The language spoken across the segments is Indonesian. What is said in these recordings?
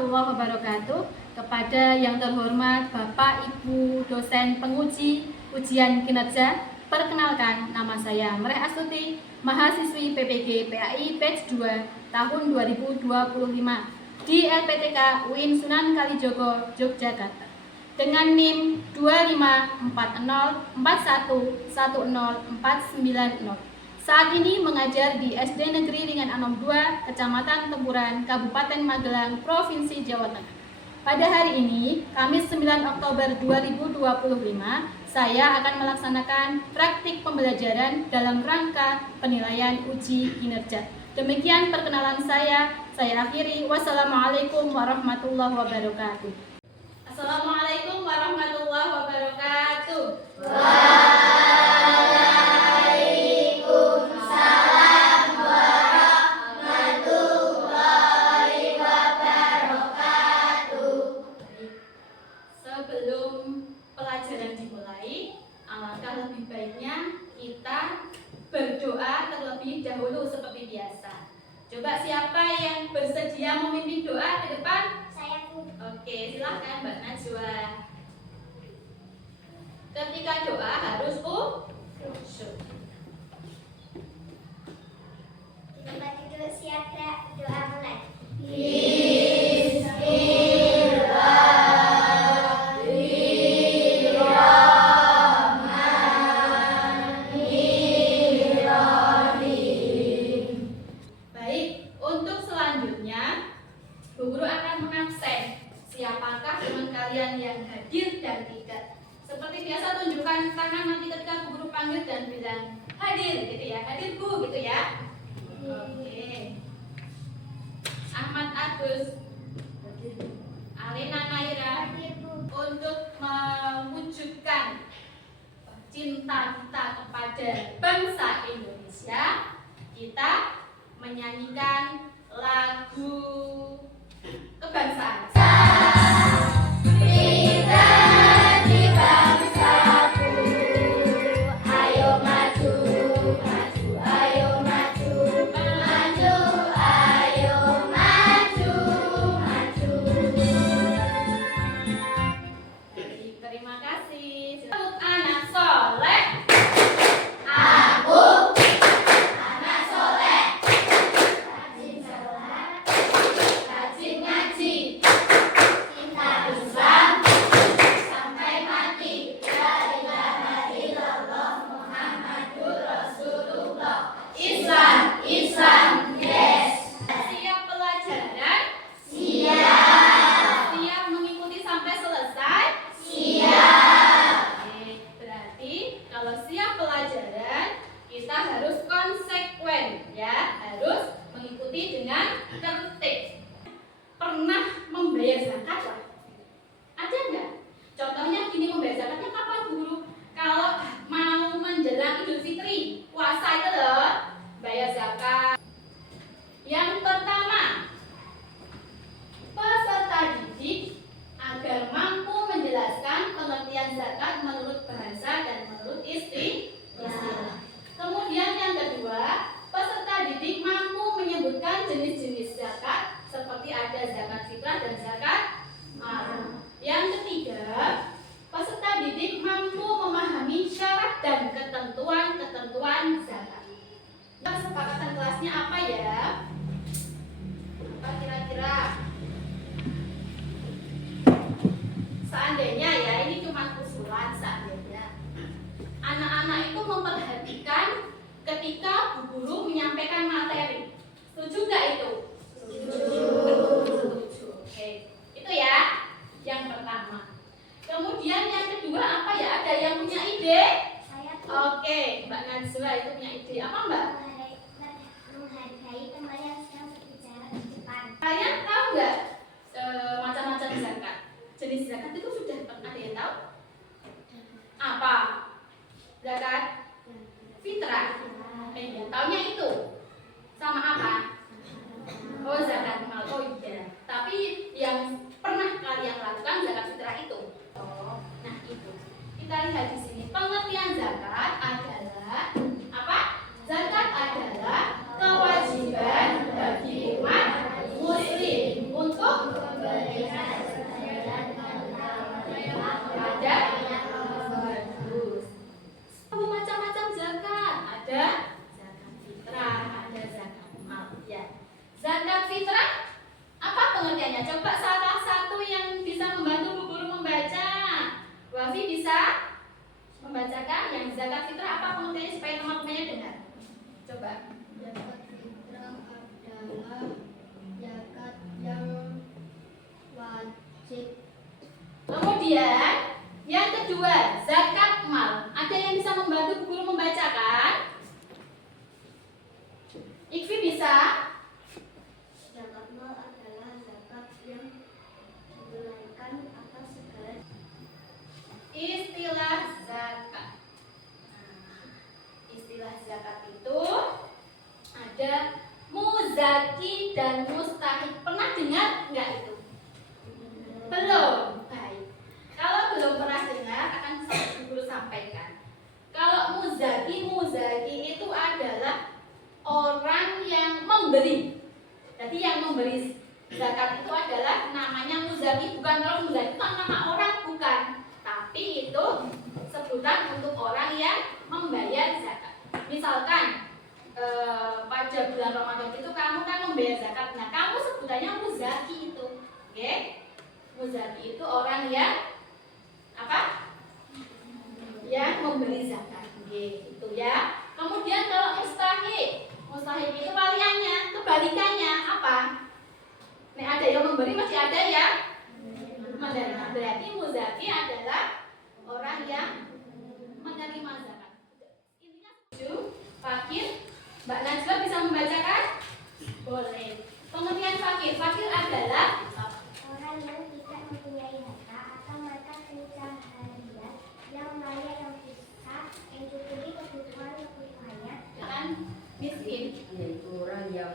warahmatullahi wabarakatuh. Kepada yang terhormat Bapak Ibu dosen penguji ujian kinerja, perkenalkan nama saya Mereh Astuti, mahasiswi PPG PAI Batch 2 tahun 2025 di LPTK UIN Sunan Kalijogo, Yogyakarta dengan NIM 25404110490. Saat ini mengajar di SD Negeri Ringan Anom 2, Kecamatan Tempuran, Kabupaten Magelang, Provinsi Jawa Tengah. Pada hari ini, Kamis 9 Oktober 2025, saya akan melaksanakan praktik pembelajaran dalam rangka penilaian uji kinerja. Demikian perkenalan saya akhiri. Wassalamualaikum warahmatullahi wabarakatuh. Assalamualaikum warahmatullahi wabarakatuh. Sebelum pelajaran dimulai, alangkah lebih baiknya kita berdoa terlebih dahulu seperti biasa. Coba siapa yang bersedia memimpin doa ke depan? Saya, Bu. Oke, silahkan Mbak Najwa. Ketika doa harus khusyuk. Di tempat duduk siaga, doa mulai. Baik, untuk selanjutnya Bu Guru akan mengabsen siapakah teman kalian yang hadir dan tidak. Seperti biasa tunjukkan tangan nanti ketika Bu Guru panggil dan bilang hadir gitu ya. Hadir Bu gitu ya. Oke. Ahmad Agus, Alena Naira, untuk mewujudkan cinta kita kepada bangsa Indonesia, kita menyanyikan lagu kebangsaan. Pribadi bangsaku, ayo maju, maju, ayo maju, maju, ayo maju, maju. Baik, terima kasih. Sebut anak soleh. Aku anak soleh, rajin sholat, rajin ngaji, cinta Islam sampai mati. La ilaha illallah Muhammadur Rasulullah. Islam, Islam, yes. Siap pelajaran? Siap, Siap mengikuti sampai selesai? siap. Oke, berarti kalau siap pelajaran, kita harus konsekuen ya, harus mengikuti dengan tertib. Pernah membayar zakat, Pak? Ada nggak? Contohnya gini, membayar zakatnya kapan, Guru? Kalau mau menjelang Idul Fitri, puasa itu loh, bayar zakat. Yang pertama, peserta didik agar mampu menjelaskan pengertian zakat menurut bahasa dan menurut istilah. Kemudian yang kedua, peserta didik mampu menyebutkan jenis-jenis zakat seperti ada zakat fitrah dan zakat mal. Yang ketiga, peserta didik mampu memahami syarat dan ketentuan zakat. Kesepakatan kelasnya apa ya? Apa kira-kira? Seandainya ya, ini cuma usulan seandainya anak-anak itu memperhatikan ketika Bu Guru menyampaikan materi. Setuju nggak itu? Setuju. Oke, itu ya yang pertama. Kemudian yang kedua apa ya? Ada yang punya ide? Saya Oke, Mbak Najwa itu punya ide apa Mbak? menghargai teman yang sedang berbicara di depan. Kalian tahu nggak macam-macam zakat? Jenis zakat itu sudah ada yang tahu? Apa? Zakat fitrah. Iya, taunya itu. Sama apa? Oh, zakat mal. Oh iya. Tapi yang pernah kalian lakukan zakat fitrah itu. Oh, nah itu. Kita lihat di sini. Pengertian zakat adalah apa? Zakat adalah kewajiban bagi umat muslim untuk Kemudian yang kedua, zakat mal. Ada yang bisa membantu guru membacakan? Ikfi bisa? Zakat mal adalah zakat yang ditunaikan atas segala Istilah zakat. Nah, istilah zakat itu ada muzaki dan mustahik. Pernah dengar nggak itu? Belum. Baik. Kalau belum pernah dengar, akan guru sampaikan. Kalau muzaki itu adalah orang yang memberi. Jadi yang memberi zakat itu adalah namanya muzaki. Bukan kalau muzaki itu nama orang, bukan. Tapi itu sebutan untuk orang yang membayar zakat. Misalkan pada bulan Ramadan itu kamu kan membayar zakat. Nah, kamu sebutannya muzaki itu. Oke? Muzaki itu orang yang apa? Yang memberi zakat. Oke, itu ya. Kemudian kalau mustahik itu waliannya, kebalikannya apa? Nih ada yang memberi, masih ada yang menerima. Berarti muzaki adalah orang yang menerima zakat. Intinya fakir. Mbak Najwa bisa membacakan? Boleh. Pengertian fakir adalah orang yang tidak mempunyai harta atau mata pencaharian yang layak yang bisa mencukupi kebutuhannya. kan miskin. Yaitu orang yang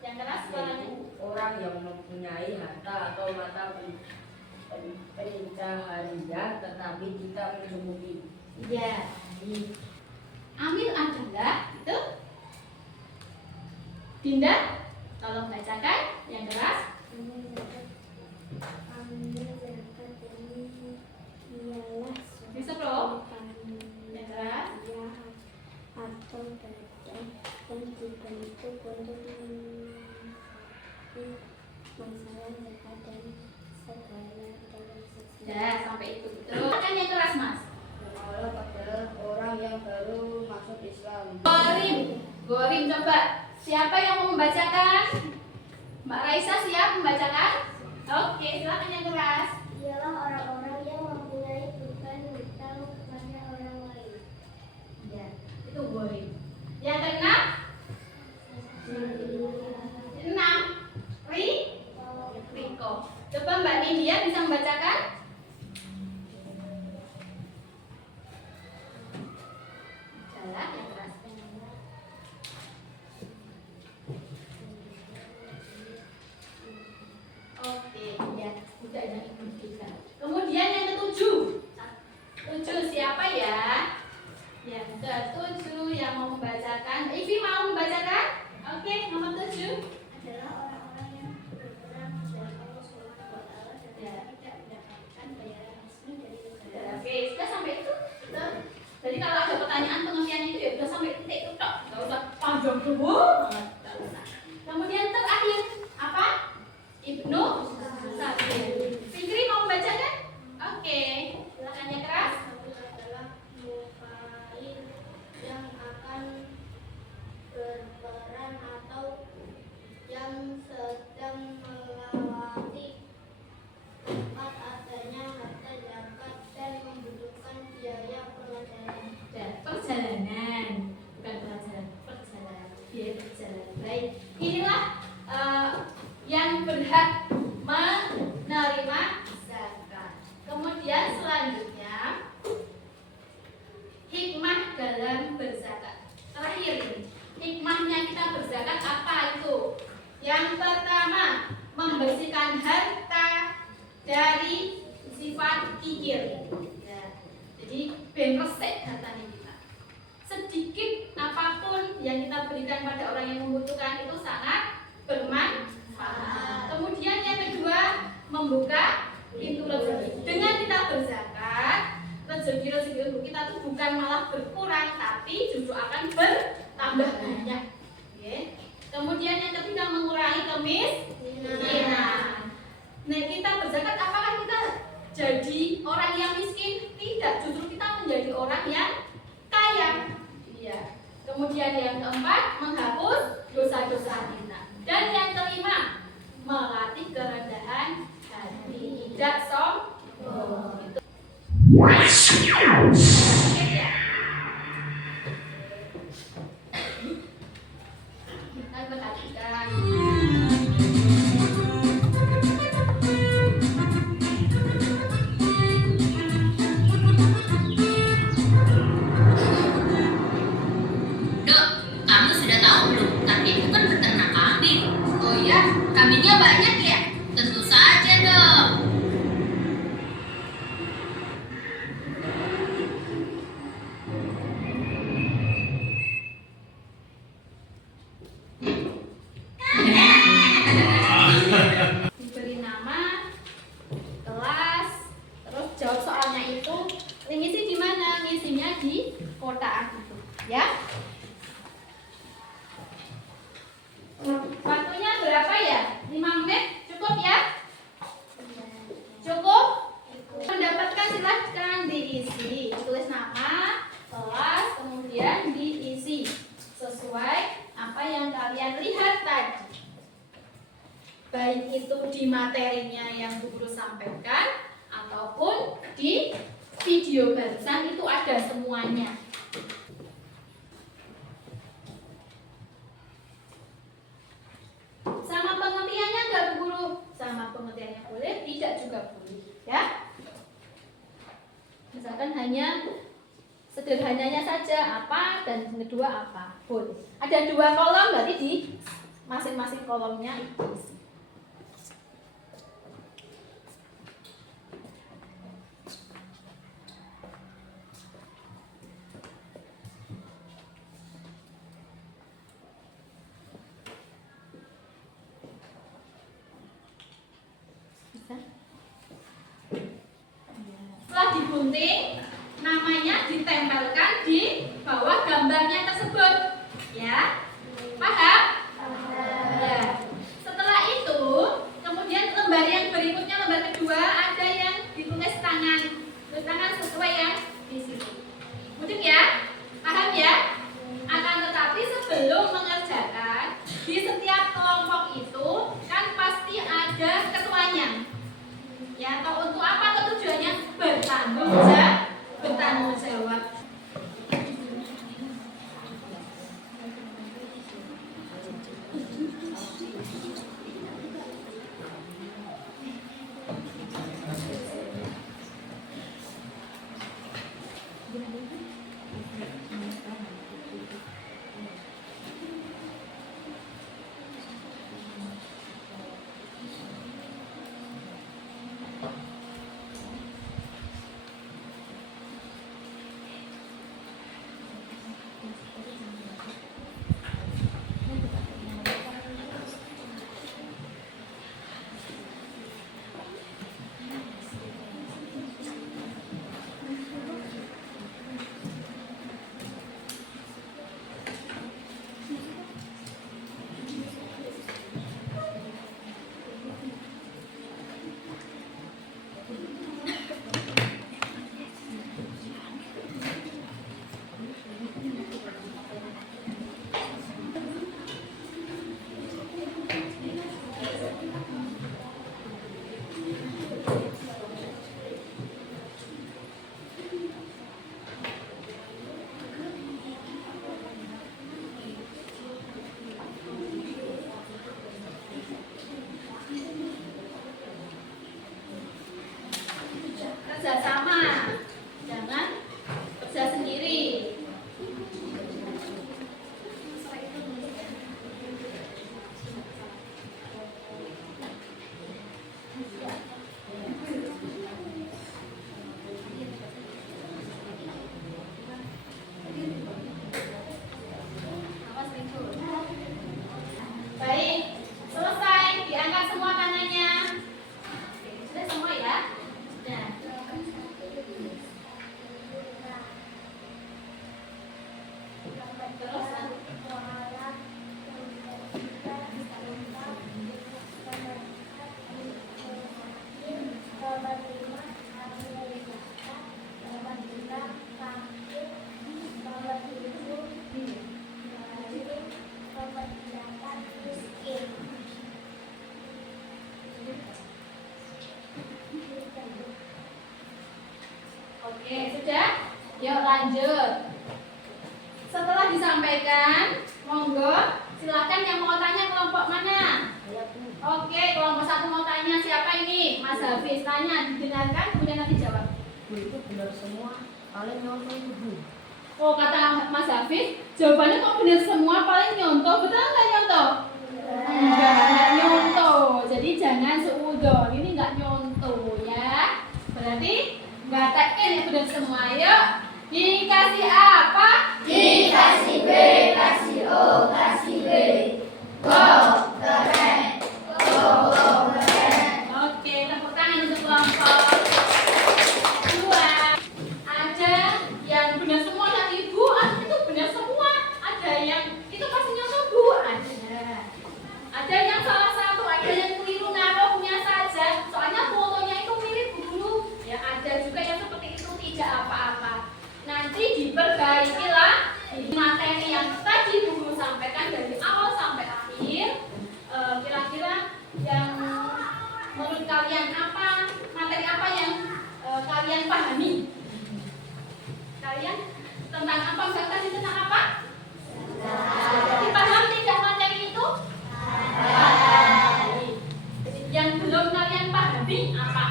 Yang keras suaranya. orang yang mempunyai harta atau mata pencaharian tetapi tidak mencukupi. Iya. Amil adalah itu. Dinda, tolong bacakan yang keras. Bisa bro? Yang keras. Atau badan yang dibentuk untuk masalah zakat dan segala Ya, sampai itu. Terus kan yang keras, Mas. Mualaf adalah orang yang baru masuk Islam. Gorim coba. Siapa yang mau membacakan? Mbak Raisa siap membacakan? Oke, silakan yang keras. ialah orang-orang yang mempunyai beban hutang kepada orang lain. Ya, itu gorim. Yang keenam? Enam. Riko. Coba Mbak Nidia bisa membacakan? Jalan yang keras. Oke, ya, udah yang itu kita. Kemudian yang ketujuh. Siapa ya? Yang ketujuh yang mau membacakan. Ivi mau membacakan? Oke, nomor 7. Adalah orang-orang yang berperang dari Allah Subhanahu wa Ta'ala dan tidak mendapatkan bayaran resmi dari negara. Oke, sudah sampai itu. Betul. Jadi kalau ada pertanyaan pengertian itu ya sudah sampai titik itu tok. Enggak usah panjang dulu. Enggak usah. Kemudian terakhir apa? Ibnu Sabir. Fikri mau membacakan? Oke. Silakan yang keras. Satu adalah mufail yang akan berperan atau yang sedang melewati tempat adanya harta zakat dan membutuhkan biaya pengajaran. Dan perjalanan, bukan pelajaran, perjalanan. Biaya perjalanan. Baik. Inilah yang berhak menerima zakat. Kemudian selanjutnya hikmah dalam berzakat. Terakhir ini, hikmahnya kita berzakat apa itu? Yang pertama, membersihkan harta dari sifat kikir. Ya, jadi ben resik hartanya kita. Sedikit apapun yang kita berikan pada orang yang membutuhkan itu sangat bermanfaat. Kemudian yang kedua, membuka pintu rezeki. Dengan kita berzakat, rezeki untuk kita itu bukan malah berkurang, tapi justru akan bertambah banyak. Oke. Kemudian yang ketiga, mengurangi kemiskinan. Nah, kita berzakat apakah kita jadi orang yang miskin? Tidak, justru kita menjadi orang yang kaya. Iya. Kemudian yang keempat, menghapus dosa-dosa kita. Dan yang kelima, melatih kerendahan hati, tidak sombong. Gitu. Kita perhatikan. Dok, kamu sudah tahu belum? Kakekku kan beternak kambing. Oh ya, kambingnya banyak ya? Tentu saja dong. Diberi nama, kelas, terus jawab soalnya itu. Ngisi di mana? Ngisinya di kotak itu, ya. Waktunya berapa ya? 5 menit cukup ya? Cukup? Mendapatkan silahkan diisi. Tulis nama, kelas, kemudian diisi sesuai apa yang kalian lihat tadi. Baik itu di materinya yang Bu Guru sampaikan ataupun di video barusan itu ada semuanya. Sama pengertiannya enggak Bu Guru? Sama pengertiannya boleh, tidak juga boleh, ya. Misalkan hanya sederhananya saja apa dan kedua apa, boleh. Ada 2 kolom berarti di masing-masing kolomnya itu isi. Setelah digunting, namanya ditempelkan di bawah gambarnya tersebut, ya. Paham? Ya. Setelah itu, kemudian lembar yang berikutnya, lembar kedua, ada yang ditulis tangan. Tulis tangan sesuai yang di situ. Mudik ya? Paham ya? Akan tetapi sebelum mengerjakan, di setiap kelompok itu kan pasti ada ketuanya. Ya, atau untuk apa tujuannya? Bertanggung jawab. lanjut. Setelah disampaikan, monggo silakan yang mau tanya kelompok mana? Oke, kelompok 1 mau tanya siapa ini? Mas Hafiz tanya, didengarkan kemudian nanti jawab. Bu, itu benar semua. Paling nyontoh itu, Bu. Oh, kata Mas Hafiz, jawabannya kok benar semua, paling nyontoh. Betul nggak nyontoh? Enggak nyontoh. Jadi jangan seudon. Ini nggak nyontoh ya. Berarti nggak tekin yang benar semua. Yuk, dikasih apa? Dikasih B, kasih O, kasih B. Go, keren. Go, keren. Oke, tepuk tangan untuk kelompok 2. Ada yang benar semua kata ibu, itu benar semua. Ada yang itu pasti nyontoh bu, ada. Ada yang salah satu, ada yang keliru naruhnya saja. Soalnya fotonya itu mirip bu guru. Ya ada juga yang seperti itu tidak apa-apa. Nanti diperbaikilah di materi yang tadi bu guru sampaikan dari awal sampai akhir. Kira-kira yang menurut kalian apa materi apa yang kalian pahami? Kalian tentang apa? Misalkan tadi tentang apa? Dipaham tidak materi itu? Yang belum kalian pahami apa?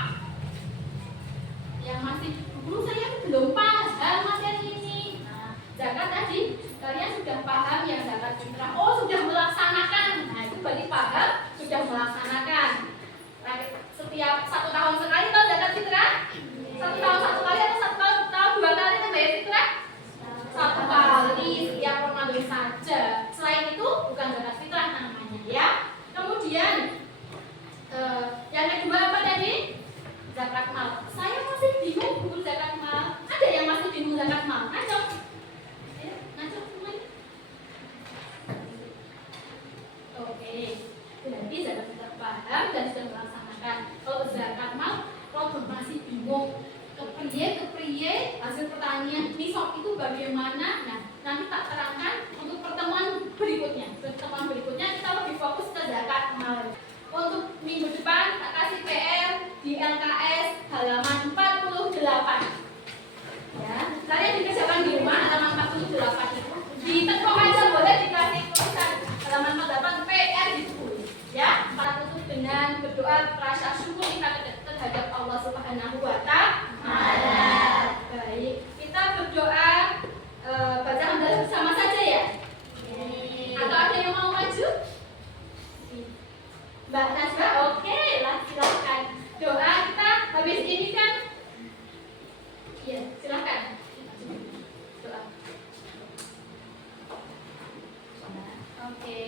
Yang masih guru saya belum paham materi ini. Nah, zakat tadi kalian sudah paham yang zakat fitrah. Oh, sudah melaksanakan. Nah, itu berarti paham sudah melaksanakan. Setiap 1 tahun sekali tahu zakat fitrah? 1 tahun 1 kali atau 1 tahun 2 kali itu bayar fitrah? 1 kali setiap Ramadan saja. Selain itu bukan zakat fitrah namanya ya. Kemudian yang kedua apa tadi? Zakat mal. Saya masih bingung guru zakat mal. Ada yang masih bingung zakat mal? Ngacok. Ya, ngacok semuanya. Oke. Berarti zakat fitrah paham dan sudah melaksanakan. Kalau zakat mal, kalau masih bingung kepriye hasil pertanian nisab itu bagaimana? Nah, nanti tak terangkan untuk pertemuan berikutnya. Pertemuan berikutnya kita lebih fokus ke zakat mal. Untuk minggu depan tak kasih PR di LKS halaman 48. Ya, kalian dikerjakan di rumah halaman 48 itu. Ditekan aja boleh dikasih tulisan halaman 48 PR ditulis. Ya, kita tutup dengan berdoa rasa syukur kita terhadap Allah Subhanahu wa Ta'ala. Baik, kita berdoa baca hamdalah bersama saja ya. Atau ada yang mau maju? Mbak Nasra, oke lah, silakan. Doa kita habis ini kan? Iya, silakan. Doa. Oke.